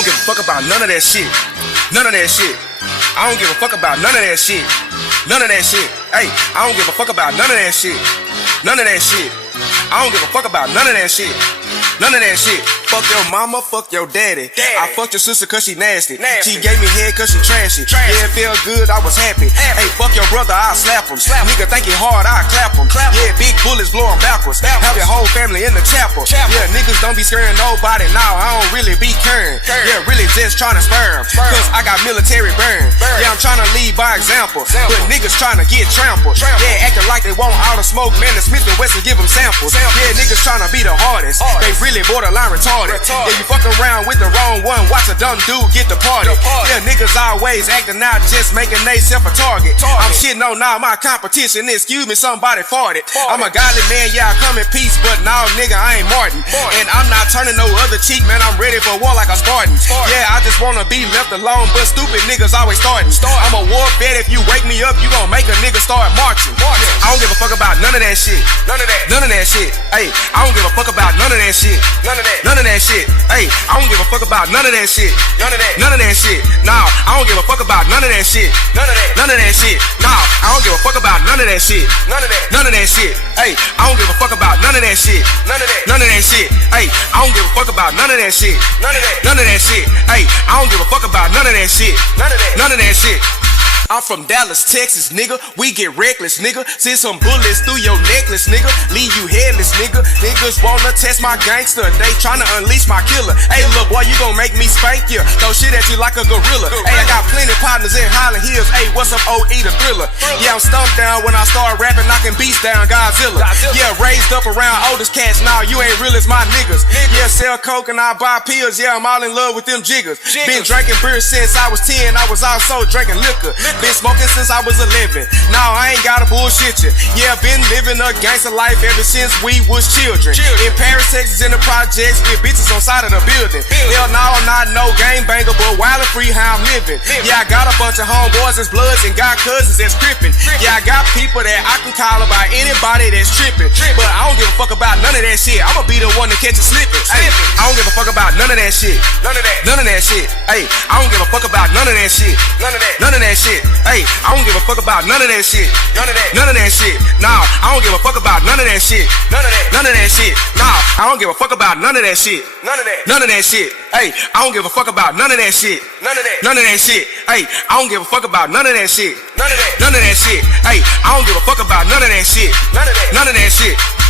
don't give a fuck about none of that shit. None of that shit. I don't give a fuck about none of that shit. None of that shit. Hey, I don't give a fuck about none of that shit. None of that shit. I don't give a fuck about none of that shit. None of that shit. Fuck your mama, fuck your daddy. I fucked your sister cause she nasty. She gave me head cause she trashy. Yeah, it felt good, I was happy. Hey, fuck your brother, I'll slap him. Nigga think he hard, I'll clap him. Yeah, big bullets blow him backwards. Have your whole family in the chapel. Yeah, niggas don't be scaring nobody now. I don't really be caring. Yeah, really just trying to spur him. Cause I got military burn. Yeah, I'm trying to lead by example. But niggas trying to get trampled. Yeah, acting like they want all the smoke, man. The Smith and Wesson give them samples. Yeah, niggas trying to be the hardest. They really borderline retarded. Yeah, you fuck around with the wrong one. Watch a dumb dude get departed. Yeah, niggas always acting out, just making they self a target. I'm shitting on all my competition. Excuse me, somebody farted. I'm a godly man, yeah, I come in peace, but now, nigga, I ain't Martin. And I'm not turning no other cheek, man. I'm ready for war like a Spartan. Yeah, I just wanna be left alone, but stupid niggas always starting. I'm a war vet. If you wake me up, you gon' make a nigga start marching. I don't give a fuck about none of that shit. None of that shit. Hey, I don't give a fuck about none of that shit. None of that shit. Hey, I don't give a fuck about none of that shit. None of that shit. Nah, I don't give a fuck about none of that shit. None of that shit. Nah, I don't give a fuck about none of that shit. None of that shit. Hey, I don't give a fuck about none of that shit. None of that shit. Hey, I don't give a fuck about none of that shit. None of that shit. Hey, I don't give a fuck about none of that shit. None of that shit. I'm from Dallas, Texas, nigga. We get reckless, nigga. Send some bullets through your necklace, nigga. Leave you headless, nigga. Niggas wanna test my gangster. They tryna unleash my killer. Hey, little boy, you gon' make me spank you. Throw shit at you like a gorilla. Hey, I got plenty partners in Highland Hills. Hey, what's up, OE the Thriller? Yeah, I'm stumped down when I start rapping, knocking beats down, Godzilla. Yeah, raised up around oldest cats. Now you ain't real as my niggas. Yeah, sell coke and I buy pills. Yeah, I'm all in love with them jiggers. Been drinking beer since I was 10. I was also drinking liquor. Been smoking since I was 11. Now I ain't gotta bullshit you. Yeah, been living a gangster life ever since we was children. In Paris, Texas, in the projects with bitches on side of the building. Hell, now I'm not no gang banger, but wild and free how I'm living. Yeah, I got a bunch of homeboys that's bloods and got cousins that's crippin'. Yeah, I got people that I can call about anybody that's trippin'. But I don't give a fuck about none of that shit. I'ma be the one to catch you slippin'. Hey, I don't give a fuck about none of that shit. None of that shit. Hey, I don't give a fuck about none of that shit. None of that shit. Hey, I don't give a fuck about none of that shit. None of that shit. Nah, I don't give a fuck about none of that shit. None of that shit. Nah, I don't give a fuck about none of that shit. None of that shit. Hey, I don't give a fuck about none of that shit. None of that shit. Hey, I don't give a fuck about none of that shit. None of that shit. Hey, I don't give a fuck about none of that shit. None of that shit.